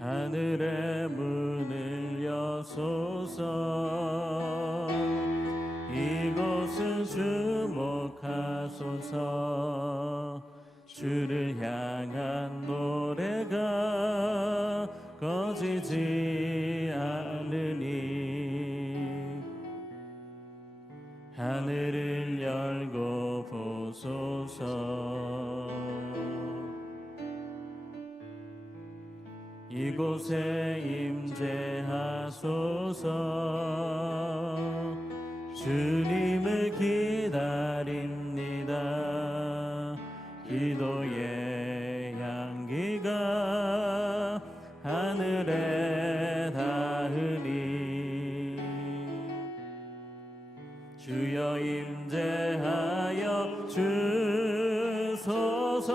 하늘의 문을 여소서. 이곳은 주목하소서. 주를 향한 노래가 꺼지지 않으니 하늘을 열고 보소서. 이곳에 임재하소서. 주님을 기다립니다. 기도의 향기가 하늘에 닿으니 주여 임재하여 주소서.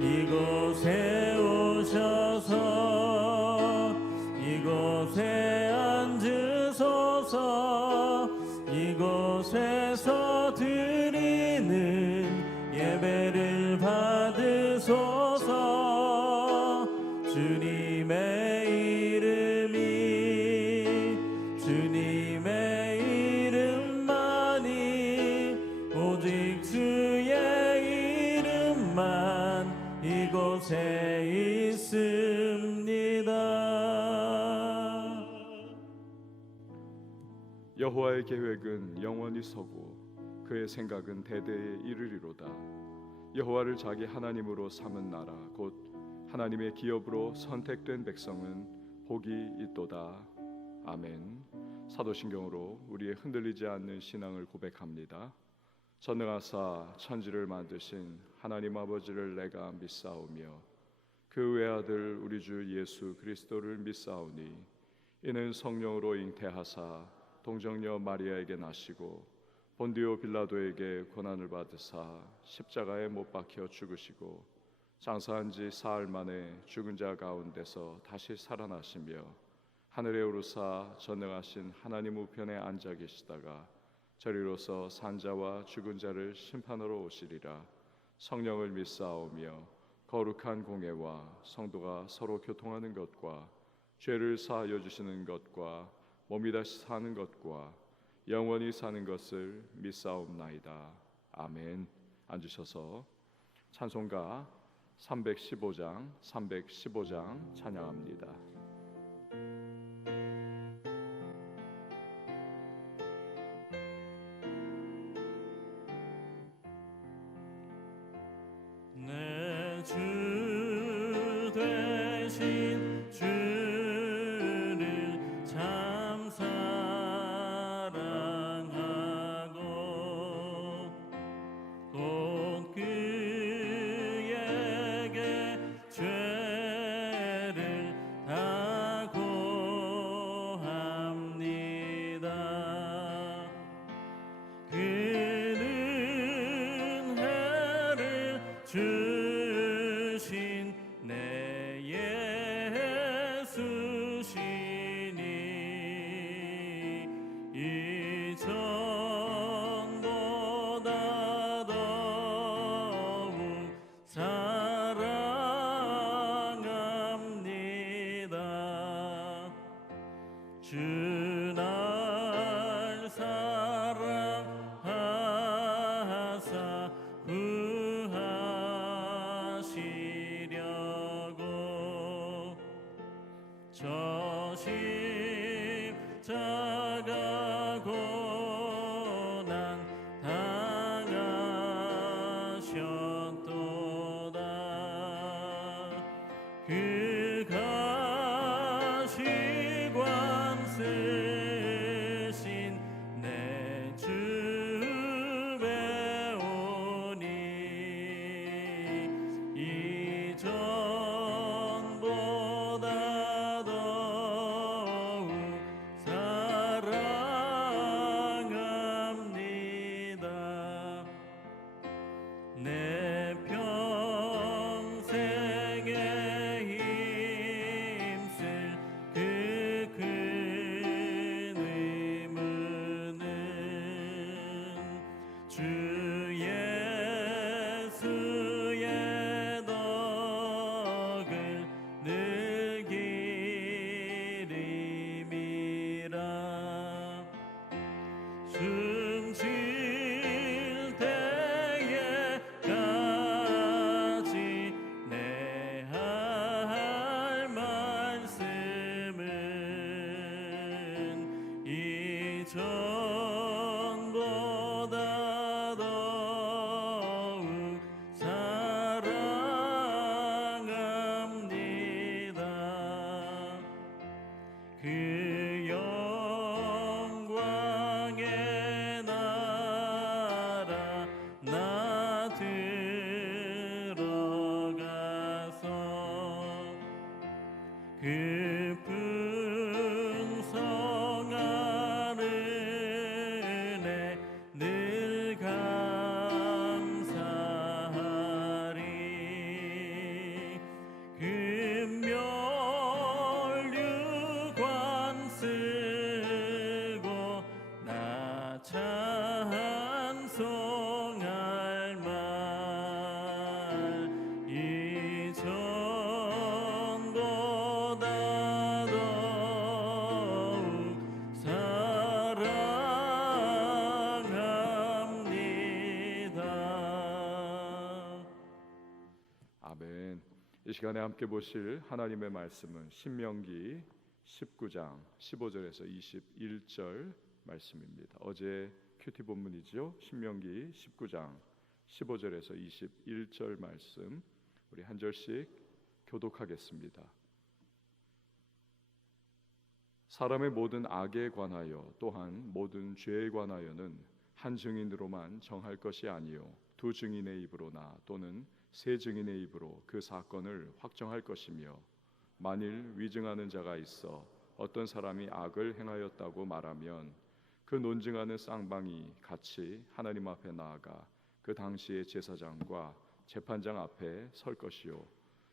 이곳에 오셔서 이곳에 앉으소서. 이곳에서 드리는 예배를 받으소서. 주님의 이름만이 오직 주의 이름만 이곳에 있습니다. 여호와의 계획은 영원히 서고 그의 생각은 대대에 이르리로다. 여호와를 자기 하나님으로 삼은 나라 곧 하나님의 기업으로 선택된 백성은 복이 있도다. 아멘. 사도신경으로 우리의 흔들리지 않는 신앙을 고백합니다. 전능하사 천지를 만드신 하나님 아버지를 내가 믿사오며 그 외아들 우리 주 예수 그리스도를 믿사오니 이는 성령으로 잉태하사 동정녀 마리아에게 나시고 본디오 빌라도에게 고난을 받으사 십자가에 못 박혀 죽으시고 장사한 지 사흘 만에 죽은 자 가운데서 다시 살아나시며 하늘에 오르사 전능하신 하나님 우편에 앉아 계시다가 저리로서 산자와 죽은 자를 심판하러 오시리라. 성령을 믿사오며 거룩한 공예와 성도가 서로 교통하는 것과 죄를 사하여 주시는 것과 몸이 다시 사는 것과 영원히 사는 것을 믿사옵나이다. 아멘. 앉으셔서 찬송가 315장 찬양합니다. 내 주 되신 주를 참 사랑하고 곧 그에게 죄를 다 고합니다. 그는 은혜를 주신 내 예수시니 이전보다 더욱 사랑합니다. 주 날 사랑하사 구하시려고 저 십자가 고난 당하셨도다. 그 가시관 쓰신 내 주 배우니 이전보다 더욱 사랑합니다. 내 평생에 힘쓸 그 큰 의무는 주 예수의 덕 들어가서 그 풍성한 은혜 늘 감사하리. 금멸류관 쓰고 나 찬송할 말 이전보다 더욱 사랑합니다. 아멘. 이 시간에 함께 보실 하나님의 말씀은 신명기 19장 15절에서 21절 말씀입니다. 어제 큐티 본문이죠. 신명기 19장 15절에서 21절 말씀 우리 한 절씩 교독하겠습니다. 사람의 모든 악에 관하여 또한 모든 죄에 관하여는 한 증인으로만 정할 것이 아니요 두 증인의 입으로나 또는 세 증인의 입으로 그 사건을 확정할 것이며 만일 위증하는 자가 있어 어떤 사람이 악을 행하였다고 말하면 그 논증하는 쌍방이 같이 하나님 앞에 나아가 그 당시의 제사장과 재판장 앞에 설 것이요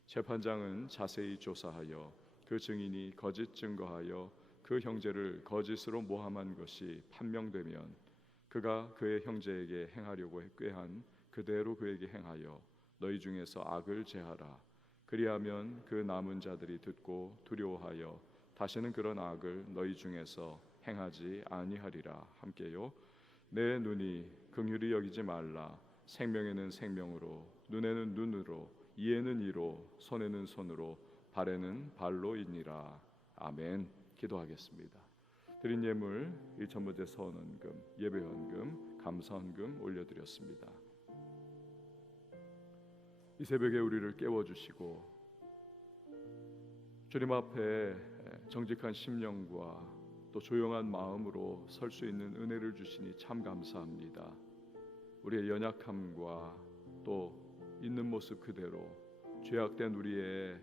재판장은 자세히 조사하여 그 증인이 거짓 증거하여 그 형제를 거짓으로 모함한 것이 판명되면 그가 그의 형제에게 행하려고 꾀한 그대로 그에게 행하여 너희 중에서 악을 제하라. 그리하면 그 남은 자들이 듣고 두려워하여 다시는 그런 악을 너희 중에서 행하지 아니하리라. 함께요. 내 눈이 긍휼히 여기지 말라. 생명에는 생명으로, 눈에는 눈으로, 이에는 이로, 손에는 손으로, 발에는 발로이니라. 아멘. 기도하겠습니다. 드린 예물 1천번째 서원헌금, 예배헌금, 감사헌금 올려드렸습니다. 이 새벽에 우리를 깨워주시고 주님 앞에 정직한 심령과 또 조용한 마음으로 설 수 있는 은혜를 주시니 참 감사합니다. 우리의 연약함과 또 있는 모습 그대로 죄악된 우리의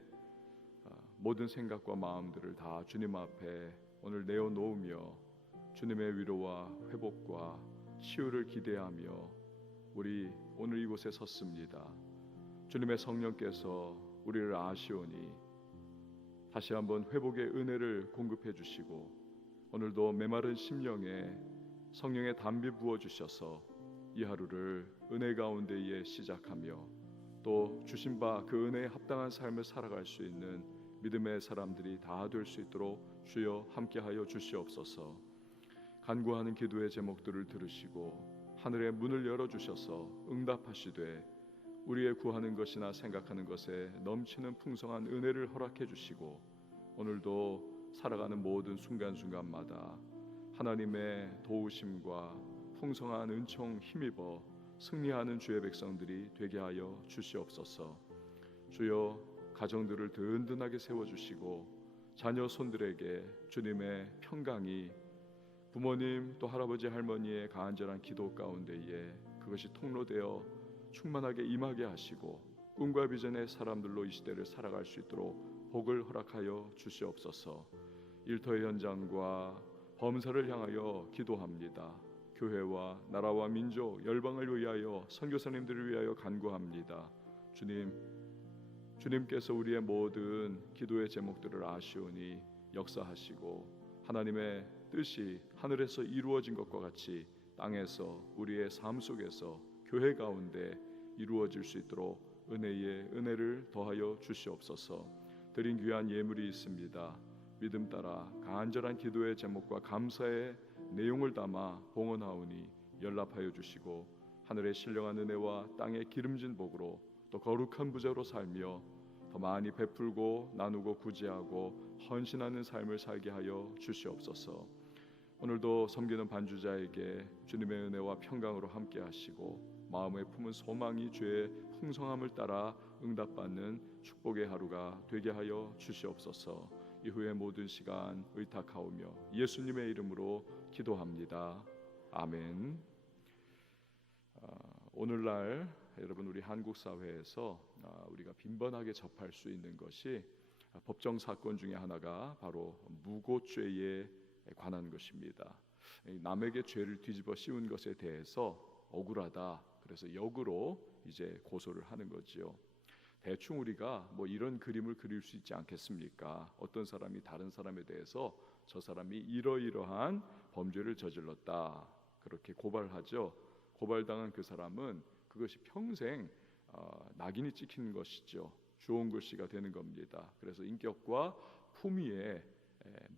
모든 생각과 마음들을 다 주님 앞에 오늘 내어놓으며 주님의 위로와 회복과 치유를 기대하며 우리 오늘 이곳에 섰습니다. 주님의 성령께서 우리를 아시오니 다시 한번 회복의 은혜를 공급해 주시고 오늘도 메마른 심령에 성령의 담비 부어 주셔서 이 하루를 은혜 가운데에 시작하며 또 주신 바 그 은혜에 합당한 삶을 살아갈 수 있는 믿음의 사람들이 다 될 수 있도록 주여 함께하여 주시옵소서. 간구하는 기도의 제목들을 들으시고 하늘의 문을 열어주셔서 응답하시되 우리의 구하는 것이나 생각하는 것에 넘치는 풍성한 은혜를 허락해 주시고 오늘도 살아가는 모든 순간순간마다 하나님의 도우심과 풍성한 은총 힘입어 승리하는 주의 백성들이 되게 하여 주시옵소서. 주여 가정들을 든든하게 세워주시고 자녀 손들에게 주님의 평강이 부모님 또 할아버지 할머니의 간절한 기도 가운데에 그것이 통로되어 충만하게 임하게 하시고 꿈과 비전의 사람들로 이 시대를 살아갈 수 있도록 복을 허락하여 주시옵소서. 일터의 현장과 범사를 향하여 기도합니다. 교회와 나라와 민족, 열방을 위하여 선교사님들을 위하여 간구합니다. 주님께서 우리의 모든 기도의 제목들을 아시오니 역사하시고 하나님의 뜻이 하늘에서 이루어진 것과 같이 땅에서 우리의 삶 속에서 교회 가운데 이루어질 수 있도록 은혜의 은혜를 더하여 주시옵소서. 드린 귀한 예물이 있습니다. 믿음 따라 간절한 기도의 제목과 감사의 내용을 담아 봉헌하오니 연락하여 주시고 하늘의 신령한 은혜와 땅의 기름진 복으로 또 거룩한 부자로 살며 더 많이 베풀고 나누고 구제하고 헌신하는 삶을 살게 하여 주시옵소서. 오늘도 섬기는 반주자에게 주님의 은혜와 평강으로 함께 하시고 마음에 품은 소망이 주의 풍성함을 따라 응답받는 축복의 하루가 되게 하여 주시옵소서. 이후의 모든 시간 의탁하오며 예수님의 이름으로 기도합니다. 아멘. 오늘날 여러분 우리 한국 사회에서 우리가 빈번하게 접할 수 있는 것이 법정 사건 중에 하나가 바로 무고죄에 관한 것입니다. 남에게 죄를 뒤집어 씌운 것에 대해서 억울하다. 그래서 역으로 이제 고소를 하는 거지요. 대충 우리가 뭐 이런 그림을 그릴 수 있지 않겠습니까? 어떤 사람이 다른 사람에 대해서 저 사람이 이러이러한 범죄를 저질렀다. 그렇게 고발하죠. 고발당한 그 사람은 그것이 평생 낙인이 찍히는 것이죠. 주홍 글씨가 되는 겁니다. 그래서 인격과 품위에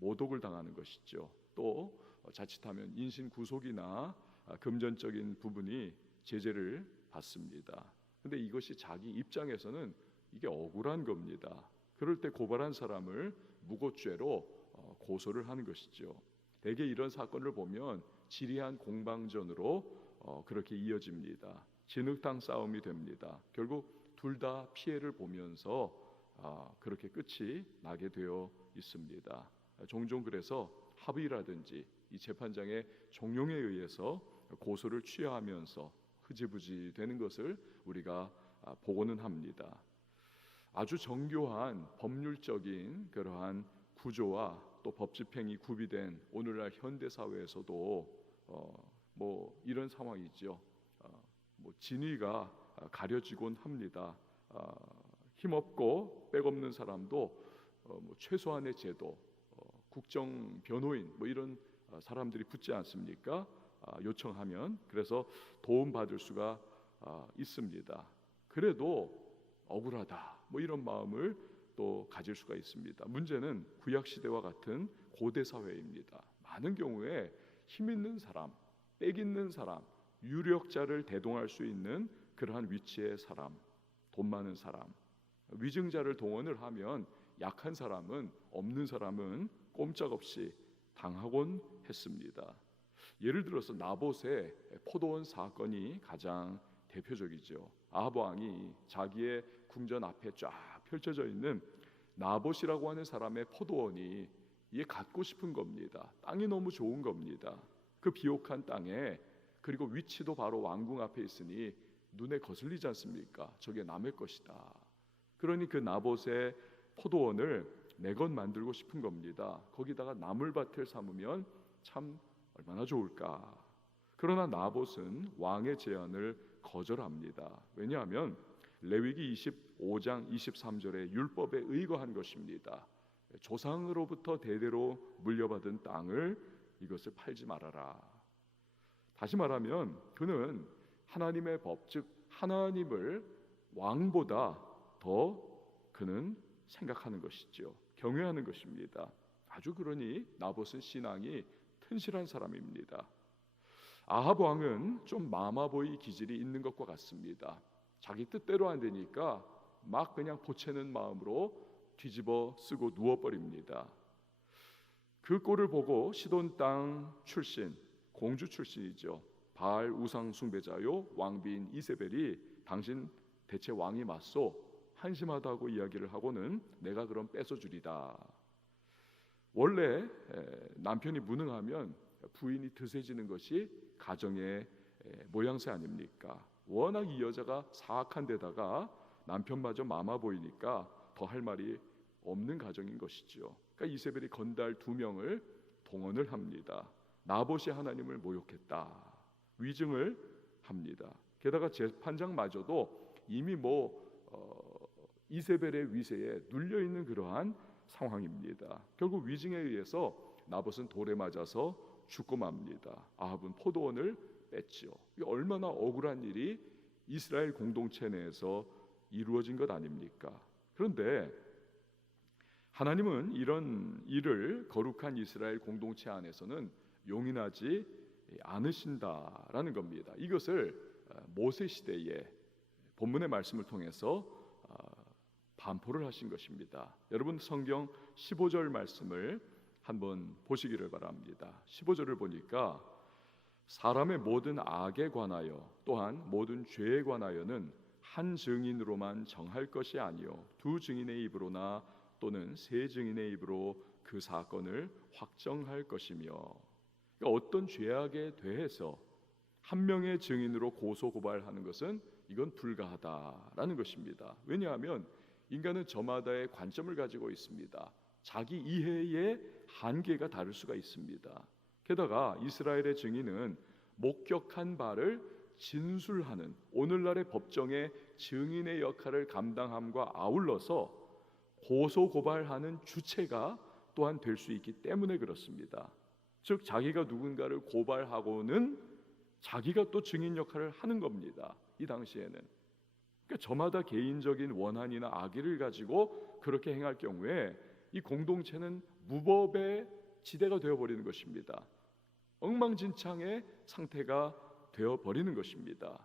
모독을 당하는 것이죠. 또 자칫하면 인신 구속이나 금전적인 부분이 제재를 받습니다. 근데 이것이 자기 입장에서는 이게 억울한 겁니다. 그럴 때 고발한 사람을 무고죄로 고소를 하는 것이죠. 대개 이런 사건을 보면 지리한 공방전으로 그렇게 이어집니다. 진흙탕 싸움이 됩니다. 결국 둘 다 피해를 보면서 그렇게 끝이 나게 되어 있습니다. 종종 그래서 합의라든지 이 재판장의 종용에 의해서 고소를 취하하면서 흐지부지 되는 것을 우리가 보고는 합니다. 아주 정교한 법률적인 그러한 구조와 또 법 집행이 구비된 오늘날 현대 사회에서도 뭐 이런 상황이죠. 뭐 진위가 가려지곤 합니다. 힘없고 백없는 사람도 뭐 최소한의 제도, 국정 변호인 뭐 이런 사람들이 붙지 않습니까? 요청하면. 그래서 도움 받을 수가 있습니다. 그래도 억울하다 뭐 이런 마음을 또 가질 수가 있습니다. 문제는 구약 시대와 같은 고대 사회입니다. 많은 경우에 힘 있는 사람, 빽 있는 사람, 유력자를 대동할 수 있는 그러한 위치의 사람, 돈 많은 사람, 위증자를 동원을 하면 약한 사람은, 없는 사람은 꼼짝없이 당하곤 했습니다. 예를 들어서 나봇의 포도원 사건이 가장 대표적이죠. 아합 왕이 자기의 궁전 앞에 쫙 펼쳐져 있는 나봇이라고 하는 사람의 포도원이 이게 갖고 싶은 겁니다. 땅이 너무 좋은 겁니다. 그 비옥한 땅에, 그리고 위치도 바로 왕궁 앞에 있으니 눈에 거슬리지 않습니까? 저게 남의 것이다. 그러니 그 나봇의 포도원을 내건 만들고 싶은 겁니다. 거기다가 나물밭을 삼으면 참 얼마나 좋을까. 그러나 나봇은 왕의 제안을 거절합니다. 왜냐하면 레위기 25장 23절의 율법에 의거한 것입니다. 조상으로부터 대대로 물려받은 땅을 이것을 팔지 말아라. 다시 말하면 그는 하나님의 법, 즉 하나님을 왕보다 더 그는 생각하는 것이죠. 경외하는 것입니다. 아주 그러니 나봇은 신앙이 튼실한 사람입니다. 아합 왕은 좀 마마보이 기질이 있는 것과 같습니다. 자기 뜻대로 안 되니까 막 그냥 보채는 마음으로 뒤집어 쓰고 누워버립니다. 그 꼴을 보고 시돈 땅 출신, 공주 출신이죠. 바알 우상 숭배자요 왕비인 이세벨이 당신 대체 왕이 맞소? 한심하다고 이야기를 하고는 내가 그럼 뺏어주리다. 원래 남편이 무능하면 부인이 드세지는 것이 가정의 모양새 아닙니까? 워낙 이 여자가 사악한 데다가 남편마저 마마 보이니까 더 할 말이 없는 가정인 것이죠. 그러니까 이세벨이 건달 2명을 동원을 합니다. 나봇이 하나님을 모욕했다. 위증을 합니다. 게다가 재판장마저도 이미 이세벨의 위세에 눌려 있는 그러한 상황입니다. 결국 위증에 의해서 나봇은 돌에 맞아서 죽고 맙니다. 아합은 포도원을 뺐지요. 이게 얼마나 억울한 일이 이스라엘 공동체 내에서 이루어진 것 아닙니까? 그런데 하나님은 이런 일을 거룩한 이스라엘 공동체 안에서는 용인하지 않으신다라는 겁니다. 이것을 모세 시대에 본문의 말씀을 통해서 반포를 하신 것입니다. 여러분 성경 15절 말씀을 한번 보시기를 바랍니다. 15절을 보니까 사람의 모든 악에 관하여 또한 모든 죄에 관하여는 한 증인으로만 정할 것이 아니요 두 증인의 입으로나 또는 세 증인의 입으로 그 사건을 확정할 것이며, 그러니까 어떤 죄악에 대해서 한 명의 증인으로 고소 고발하는 것은 이건 불가하다라는 것입니다. 왜냐하면 인간은 저마다의 관점을 가지고 있습니다. 자기 이해의 한계가 다를 수가 있습니다. 게다가 이스라엘의 증인은 목격한 바를 진술하는 오늘날의 법정의 증인의 역할을 감당함과 아울러서 고소 고발하는 주체가 또한 될 수 있기 때문에 그렇습니다. 즉 자기가 누군가를 고발하고는 자기가 또 증인 역할을 하는 겁니다. 이 당시에는 그러니까 저마다 개인적인 원한이나 악의를 가지고 그렇게 행할 경우에 이 공동체는 무법의 지대가 되어버리는 것입니다. 엉망진창의 상태가 되어버리는 것입니다.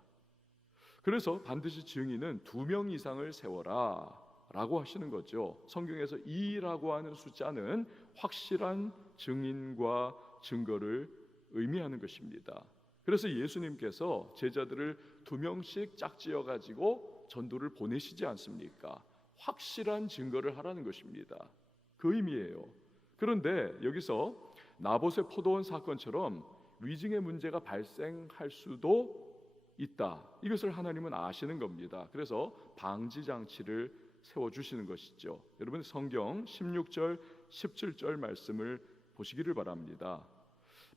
그래서 반드시 증인은 2명 이상을 세워라 라고 하시는 거죠. 성경에서 2라고 하는 숫자는 확실한 증인과 증거를 의미하는 것입니다. 그래서 예수님께서 제자들을 2명씩 짝지어 가지고 전도를 보내시지 않습니까? 확실한 증거를 하라는 것입니다. 그 의미예요. 그런데 여기서 나봇의 포도원 사건처럼 위증의 문제가 발생할 수도 있다. 이것을 하나님은 아시는 겁니다. 그래서 방지 장치를 세워주시는 것이죠. 여러분 성경 16절 17절 말씀을 보시기를 바랍니다.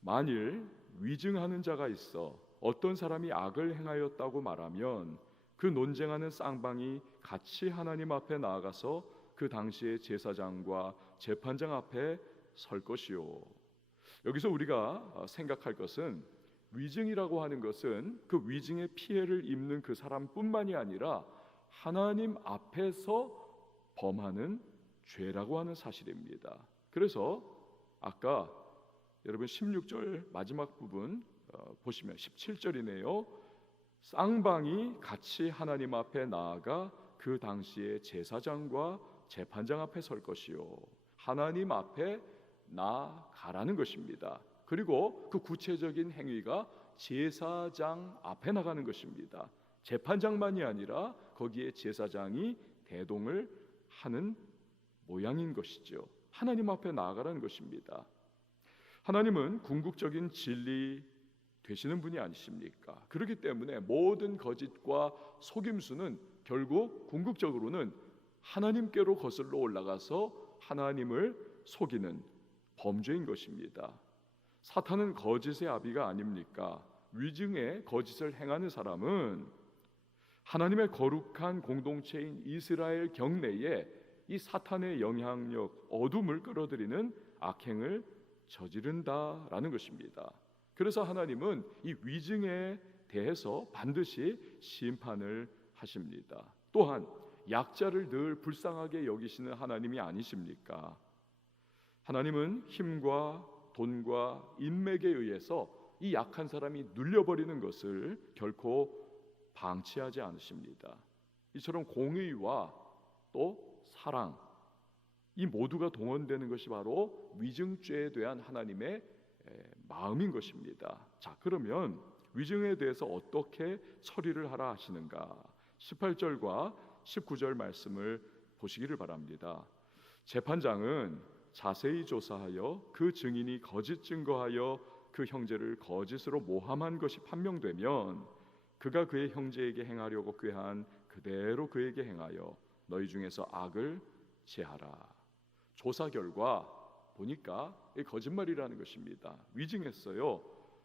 만일 위증하는 자가 있어 어떤 사람이 악을 행하였다고 말하면 그 논쟁하는 쌍방이 같이 하나님 앞에 나아가서 그 당시의 제사장과 재판장 앞에 설 것이요. 여기서 우리가 생각할 것은 위증이라고 하는 것은 그 위증의 피해를 입는 그 사람뿐만이 아니라 하나님 앞에서 범하는 죄라고 하는 사실입니다. 그래서 아까 여러분 16절 마지막 부분 보시면 17절이네요. 쌍방이 같이 하나님 앞에 나아가 그 당시에 제사장과 재판장 앞에 설 것이요. 하나님 앞에 나아가라는 것입니다. 그리고 그 구체적인 행위가 제사장 앞에 나가는 것입니다. 재판장만이 아니라 거기에 제사장이 대동을 하는 모양인 것이죠. 하나님 앞에 나아가라는 것입니다. 하나님은 궁극적인 진리 되시는 분이 아니십니까? 그렇기 때문에 모든 거짓과 속임수는 결국 궁극적으로는 하나님께로 거슬러 올라가서 하나님을 속이는 범죄인 것입니다. 사탄은 거짓의 아비가 아닙니까? 위증의 거짓을 행하는 사람은 하나님의 거룩한 공동체인 이스라엘 경내에 이 사탄의 영향력, 어둠을 끌어들이는 악행을 저지른다라는 것입니다. 그래서 하나님은 이 위증에 대해서 반드시 심판을 하십니다. 또한 약자를 늘 불쌍하게 여기시는 하나님이 아니십니까? 하나님은 힘과 돈과 인맥에 의해서 이 약한 사람이 눌려버리는 것을 결코 방치하지 않으십니다. 이처럼 공의와 또 사랑, 이 모두가 동원되는 것이 바로 위증죄에 대한 하나님의 마음인 것입니다. 자, 그러면 위증에 대해서 어떻게 처리를 하라 하시는가? 18절과 19절 말씀을 보시기를 바랍니다. 재판장은 자세히 조사하여 그 증인이 거짓 증거하여 그 형제를 거짓으로 모함한 것이 판명되면 그가 그의 형제에게 행하려고 꾀한 그대로 그에게 행하여 너희 중에서 악을 제하라. 조사 결과 보니까 거짓말이라는 것입니다. 위증했어요.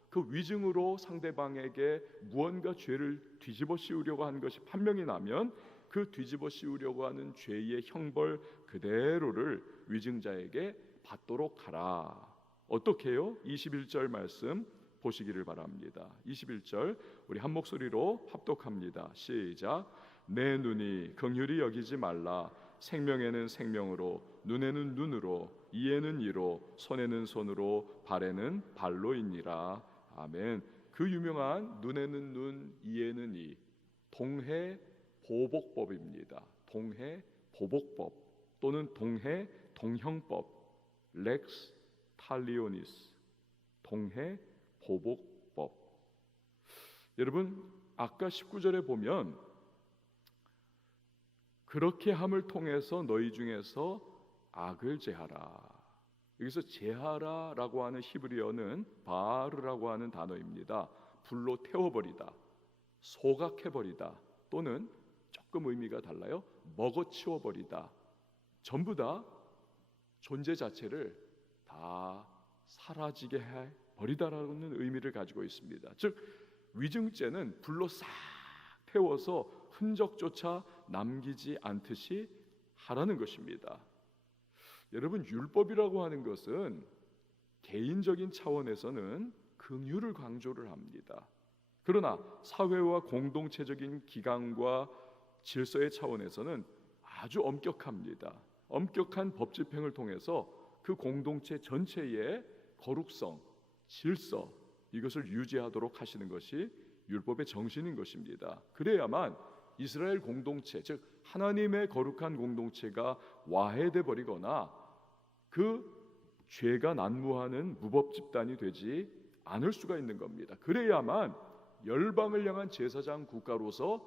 그 위증으로 상대방에게 무언가 죄를 뒤집어 씌우려고 한 것이 판명이 나면 그 뒤집어 씌우려고 하는 죄의 형벌 그대로를 위증자에게 받도록 하라. 어떻게 해요? 21절 말씀 보시기를 바랍니다. 21절 우리 한 목소리로 합독합니다. 시작. 내 눈이 긍휼히 여기지 말라. 생명에는 생명으로, 눈에는 눈으로, 이에는 이로, 손에는 손으로, 발에는 발로이니라. 아멘. 그 유명한 눈에는 눈, 이에는 이, 동해 보복법입니다. 동해 보복법 또는 동해 동형법, 렉스 탈리오니스, 동해 보복법. 여러분 아까 19절에 보면 그렇게 함을 통해서 너희 중에서 악을 제하라. 여기서 제하라라고 하는 히브리어는 바르라고 하는 단어입니다. 불로 태워버리다, 소각해버리다, 또는 조금 의미가 달라요. 먹어치워버리다. 전부 다 존재 자체를 다 사라지게 해버리다라는 의미를 가지고 있습니다. 즉 위증죄는 불로 싹 태워서 흔적조차 남기지 않듯이 하라는 것입니다. 여러분, 율법이라고 하는 것은 개인적인 차원에서는 긍휼을 강조를 합니다. 그러나 사회와 공동체적인 기강과 질서의 차원에서는 아주 엄격합니다. 엄격한 법 집행을 통해서 그 공동체 전체의 거룩성, 질서, 이것을 유지하도록 하시는 것이 율법의 정신인 것입니다. 그래야만 이스라엘 공동체, 즉 하나님의 거룩한 공동체가 와해돼 버리거나 그 죄가 난무하는 무법 집단이 되지 않을 수가 있는 겁니다. 그래야만 열방을 향한 제사장 국가로서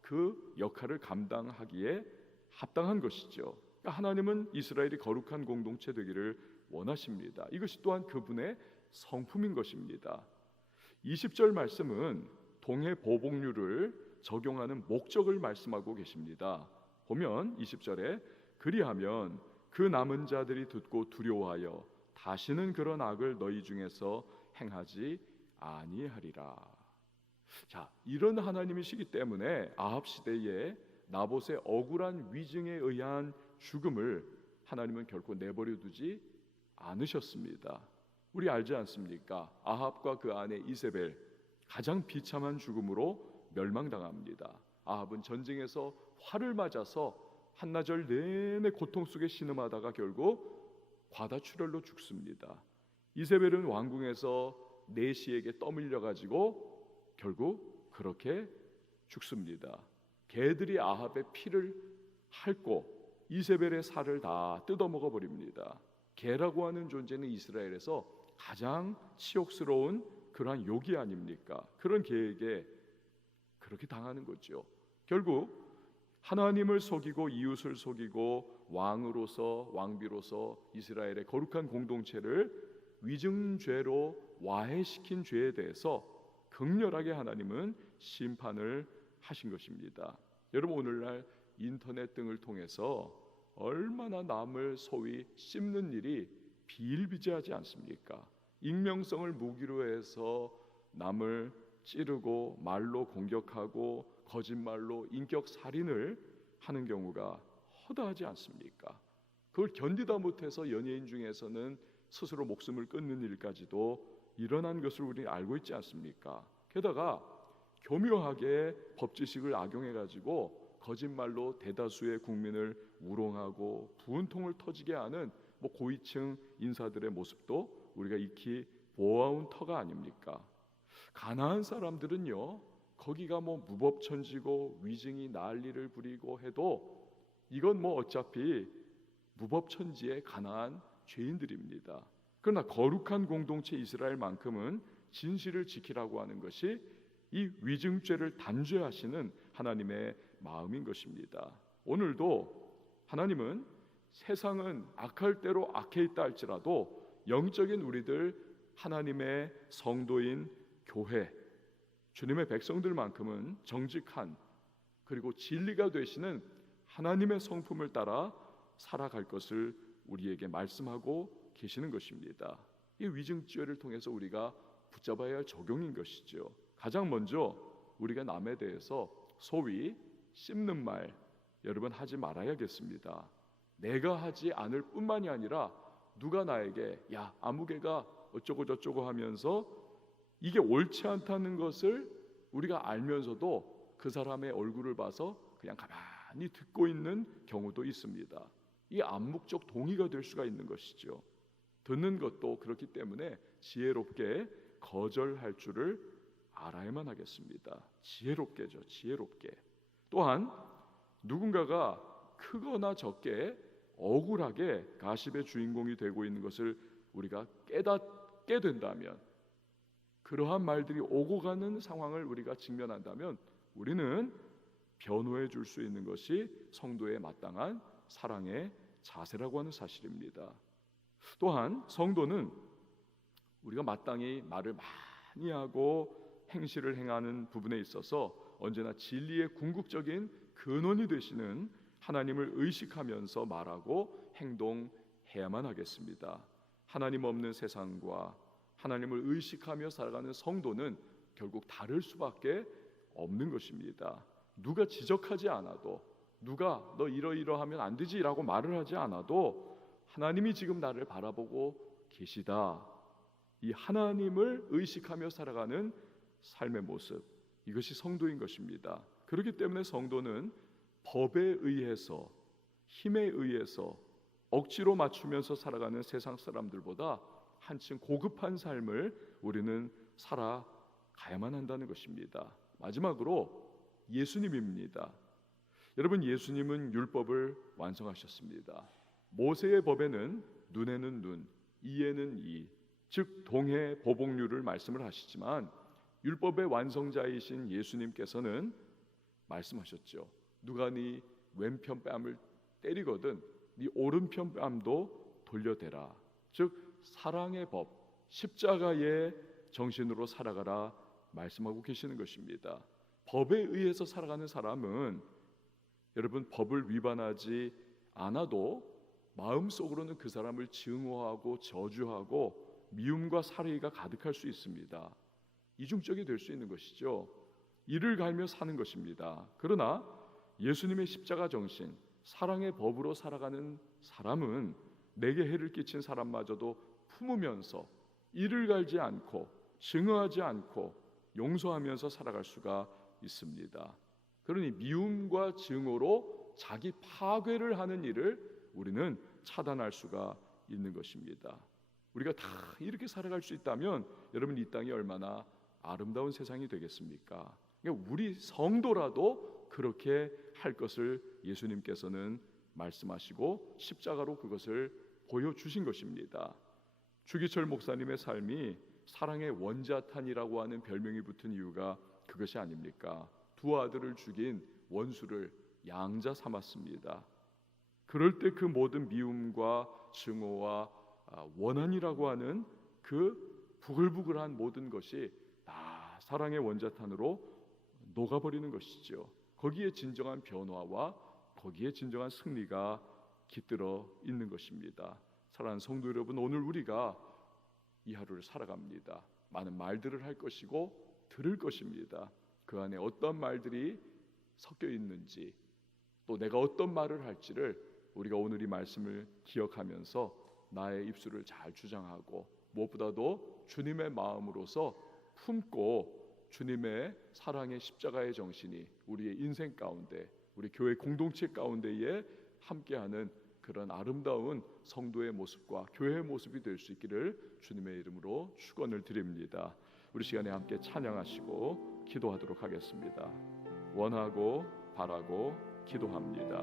그 역할을 감당하기에 합당한 것이죠. 그러니까 하나님은 이스라엘이 거룩한 공동체 되기를 원하십니다. 이것이 또한 그분의 성품인 것입니다. 20절 말씀은 동해 보복률을 적용하는 목적을 말씀하고 계십니다. 보면 20절에 그리하면 그 남은 자들이 듣고 두려워하여 다시는 그런 악을 너희 중에서 행하지 아니하리라. 자, 이런 하나님이시기 때문에 아합 시대에 나봇의 억울한 위증에 의한 죽음을 하나님은 결코 내버려 두지 않으셨습니다. 우리 알지 않습니까? 아합과 그 아내 이세벨 가장 비참한 죽음으로 멸망당합니다. 아합은 전쟁에서 활을 맞아서 한나절 내내 고통 속에 신음하다가 결국 과다출혈로 죽습니다. 이세벨은 왕궁에서 내시에게 떠밀려 가지고 결국 그렇게 죽습니다. 개들이 아합의 피를 핥고 이세벨의 살을 다 뜯어먹어 버립니다. 개라고 하는 존재는 이스라엘에서 가장 치욕스러운 그러한 욕이 아닙니까? 그런 개에게 그렇게 당하는 거죠. 결국 하나님을 속이고 이웃을 속이고 왕비로서 이스라엘의 거룩한 공동체를 위증죄로 와해시킨 죄에 대해서 극렬하게 하나님은 심판을 하신 것입니다. 여러분, 오늘날 인터넷 등을 통해서 얼마나 남을 소위 씹는 일이 비일비재하지 않습니까? 익명성을 무기로 해서 남을 찌르고 말로 공격하고 거짓말로 인격 살인을 하는 경우가 허다하지 않습니까? 그걸 견디다 못해서 연예인 중에서는 스스로 목숨을 끊는 일까지도 일어난 것을 우리 알고 있지 않습니까? 게다가 교묘하게 법지식을 악용해 가지고 거짓말로 대다수의 국민을 우롱하고 분통을 터지게 하는 고위층 인사들의 모습도 우리가 익히 보아온 터가 아닙니까? 가나안 사람들은요, 거기가 무법천지고 위증이 난리를 부리고 해도 이건 어차피 무법천지의 가나안 죄인들입니다. 그러나 거룩한 공동체 이스라엘만큼은 진실을 지키라고 하는 것이 이 위증죄를 단죄하시는 하나님의 마음인 것입니다. 오늘도 하나님은 세상은 악할 대로 악해 있다 할지라도 영적인 우리들 하나님의 성도인 교회, 주님의 백성들만큼은 정직한 그리고 진리가 되시는 하나님의 성품을 따라 살아갈 것을 우리에게 말씀하고 계시는 것입니다. 이 위증죄를 통해서 우리가 붙잡아야 할 적용인 것이죠. 가장 먼저 우리가 남에 대해서 소위 씹는 말 여러분 하지 말아야겠습니다. 내가 하지 않을 뿐만이 아니라 누가 나에게 야 아무개가 어쩌고 저쩌고 하면서 이게 옳지 않다는 것을 우리가 알면서도 그 사람의 얼굴을 봐서 그냥 가만히 듣고 있는 경우도 있습니다. 이 암묵적 동의가 될 수가 있는 것이죠. 듣는 것도 그렇기 때문에 지혜롭게 거절할 줄을 알아야만 하겠습니다. 지혜롭게죠. 지혜롭게. 또한 누군가가 크거나 적게 억울하게 가십의 주인공이 되고 있는 것을 우리가 깨닫게 된다면, 그러한 말들이 오고 가는 상황을 우리가 직면한다면 우리는 변호해 줄 수 있는 것이 성도의 마땅한 사랑의 자세라고 하는 사실입니다. 또한 성도는 우리가 마땅히 말을 많이 하고 행실을 행하는 부분에 있어서 언제나 진리의 궁극적인 근원이 되시는 하나님을 의식하면서 말하고 행동해야만 하겠습니다. 하나님 없는 세상과 하나님을 의식하며 살아가는 성도는 결국 다를 수밖에 없는 것입니다. 누가 지적하지 않아도, 누가 너 이러이러하면 안 되지라고 말을 하지 않아도 하나님이 지금 나를 바라보고 계시다. 이 하나님을 의식하며 살아가는 삶의 모습, 이것이 성도인 것입니다. 그렇기 때문에 성도는 법에 의해서, 힘에 의해서 억지로 맞추면서 살아가는 세상 사람들보다 한층 고급한 삶을 우리는 살아가야만 한다는 것입니다. 마지막으로 예수님입니다. 여러분, 예수님은 율법을 완성하셨습니다. 모세의 법에는 눈에는 눈, 이에는 이, 즉 동해 보복률을 말씀을 하시지만 율법의 완성자이신 예수님께서는 말씀하셨죠. 누가 네 왼편 뺨을 때리거든 네 오른편 뺨도 돌려대라. 즉 사랑의 법, 십자가의 정신으로 살아가라 말씀하고 계시는 것입니다. 법에 의해서 살아가는 사람은 여러분 법을 위반하지 않아도 마음속으로는 그 사람을 증오하고 저주하고 미움과 살해가 가득할 수 있습니다. 이중적이 될 수 있는 것이죠. 이를 갈며 사는 것입니다. 그러나 예수님의 십자가 정신, 사랑의 법으로 살아가는 사람은 내게 해를 끼친 사람마저도 품으면서 이를 갈지 않고 증오하지 않고 용서하면서 살아갈 수가 있습니다. 그러니 미움과 증오로 자기 파괴를 하는 일을 우리는 차단할 수가 있는 것입니다. 우리가 다 이렇게 살아갈 수 있다면 여러분 이 땅이 얼마나 아름다운 세상이 되겠습니까? 그러니까 우리 성도라도 그렇게 할 것을 예수님께서는 말씀하시고 십자가로 그것을 보여주신 것입니다. 주기철 목사님의 삶이 사랑의 원자탄이라고 하는 별명이 붙은 이유가 그것이 아닙니까? 두 아들을 죽인 원수를 양자 삼았습니다. 그럴 때 그 모든 미움과 증오와 원한이라고 하는 그 부글부글한 모든 것이 다 사랑의 원자탄으로 녹아버리는 것이죠. 거기에 진정한 변화와 거기에 진정한 승리가 깃들어 있는 것입니다. 사랑하는 성도 여러분, 오늘 우리가 이 하루를 살아갑니다. 많은 말들을 할 것이고 들을 것입니다. 그 안에 어떤 말들이 섞여 있는지, 또 내가 어떤 말을 할지를 우리가 오늘 이 말씀을 기억하면서 나의 입술을 잘 주장하고 무엇보다도 주님의 마음으로서 품고 주님의 사랑의 십자가의 정신이 우리의 인생 가운데, 우리 교회 공동체 가운데에 함께하는 그런 아름다운 성도의 모습과 교회의 모습이 될 수 있기를 주님의 이름으로 축원을 드립니다. 우리 시간에 함께 찬양하시고 기도하도록 하겠습니다. 원하고 바라고 기도합니다.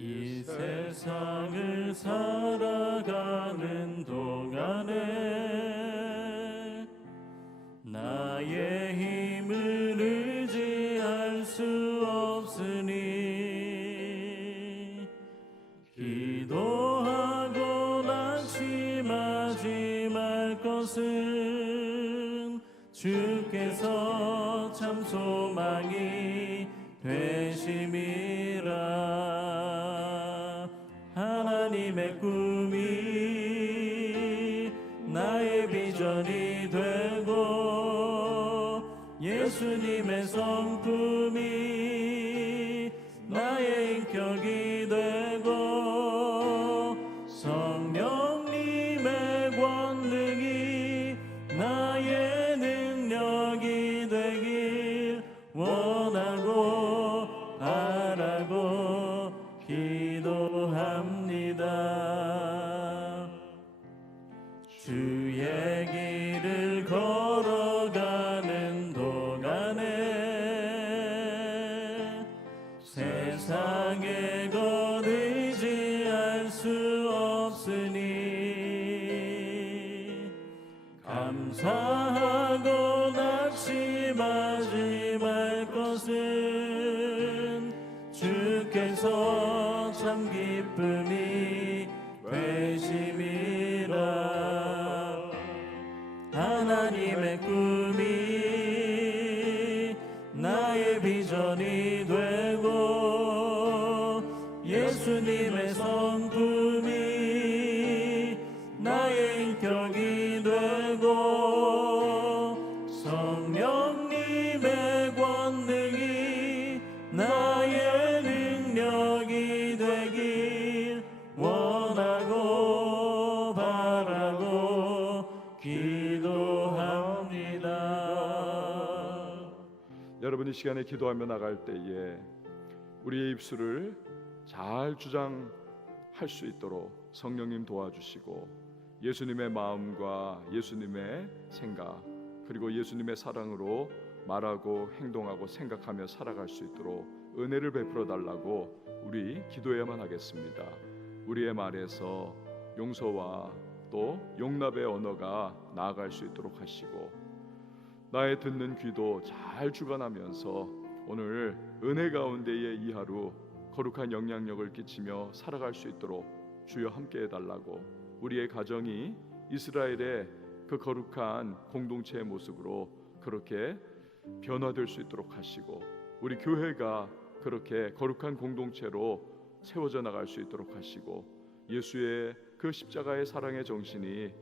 이 세상을 살아가는 동안에 나의 힘을 의지할 수 없으니 기도하고 낙심하지 말 것은 주께서 참 소망이 되심이라. 하나님의 꿈이 나의 비전이 되고 예수님의 성품이 나의 인격이 되고 성령님의 권능이 나의 능력이 되길 원하고 바라고 기도합니다. 주의 길을 걸어가는 동안에 세상의 것 의지할 수 없으니 감사하고 낙심하지 말 것을 주께서 참 기쁨이 되심이라. 하나님의 꿈이 나의 비전이 되고 예수님의 성품이 나의 인격이 되고 성령님의 권능이 나의 능력이 되길 원하고 바라고 기도합니다. 여러분, 이 시간에 기도하며 나갈 때에 우리의 입술을 잘 주장할 수 있도록 성령님 도와주시고 예수님의 마음과 예수님의 생각 그리고 예수님의 사랑으로 말하고 행동하고 생각하며 살아갈 수 있도록 은혜를 베풀어 달라고 우리 기도해야만 하겠습니다. 우리의 말에서 용서와 또 용납의 언어가 나아갈 수 있도록 하시고 나의 듣는 귀도 잘 주관하면서 오늘 은혜 가운데에 이 하루 거룩한 영향력을 끼치며 살아갈 수 있도록 주여 함께 해달라고, 우리의 가정이 이스라엘의 그 거룩한 공동체의 모습으로 그렇게 변화될 수 있도록 하시고 우리 교회가 그렇게 거룩한 공동체로 세워져 나갈 수 있도록 하시고 예수의 그 십자가의 사랑의 정신이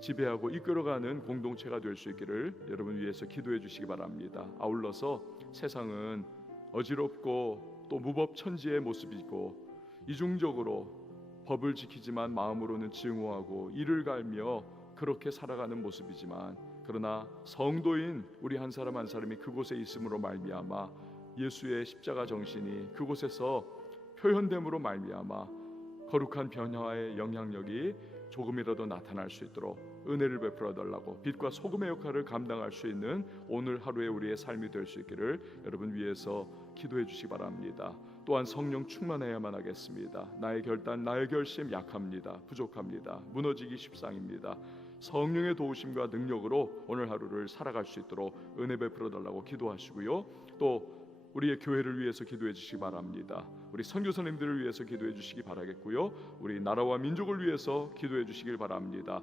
지배하고 이끌어가는 공동체가 될 수 있기를 여러분 위해서 기도해 주시기 바랍니다. 아울러서 세상은 어지럽고 또 무법천지의 모습이고 이중적으로 법을 지키지만 마음으로는 증오하고 이를 갈며 그렇게 살아가는 모습이지만, 그러나 성도인 우리 한 사람 한 사람이 그곳에 있음으로 말미암아 예수의 십자가 정신이 그곳에서 표현됨으로 말미암아 거룩한 변화의 영향력이 조금이라도 나타날 수 있도록 은혜를 베풀어 달라고, 빛과 소금의 역할을 감당할 수 있는 오늘 하루의 우리의 삶이 될 수 있기를 여러분 위해서 기도해 주시기 바랍니다. 또한 성령 충만해야만 하겠습니다. 나의 결단, 나의 결심 약합니다. 부족합니다. 무너지기 십상입니다. 성령의 도우심과 능력으로 오늘 하루를 살아갈 수 있도록 은혜 베풀어 달라고 기도하시고요. 또 우리의 교회를 위해서 기도해 주시기 바랍니다. 우리 선교사님들을 위해서 기도해 주시기 바라겠고요. 우리 나라와 민족을 위해서 기도해 주시길 바랍니다.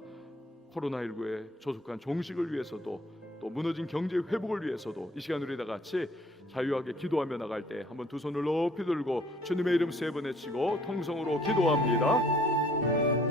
코로나19의 조속한 종식을 위해서도 또 무너진 경제 회복을 위해서도 이 시간 우리 다 같이 자유하게 기도하며 나갈 때 한번 두 손을 높이 들고 주님의 이름 세 번 외치고 통성으로 기도합니다.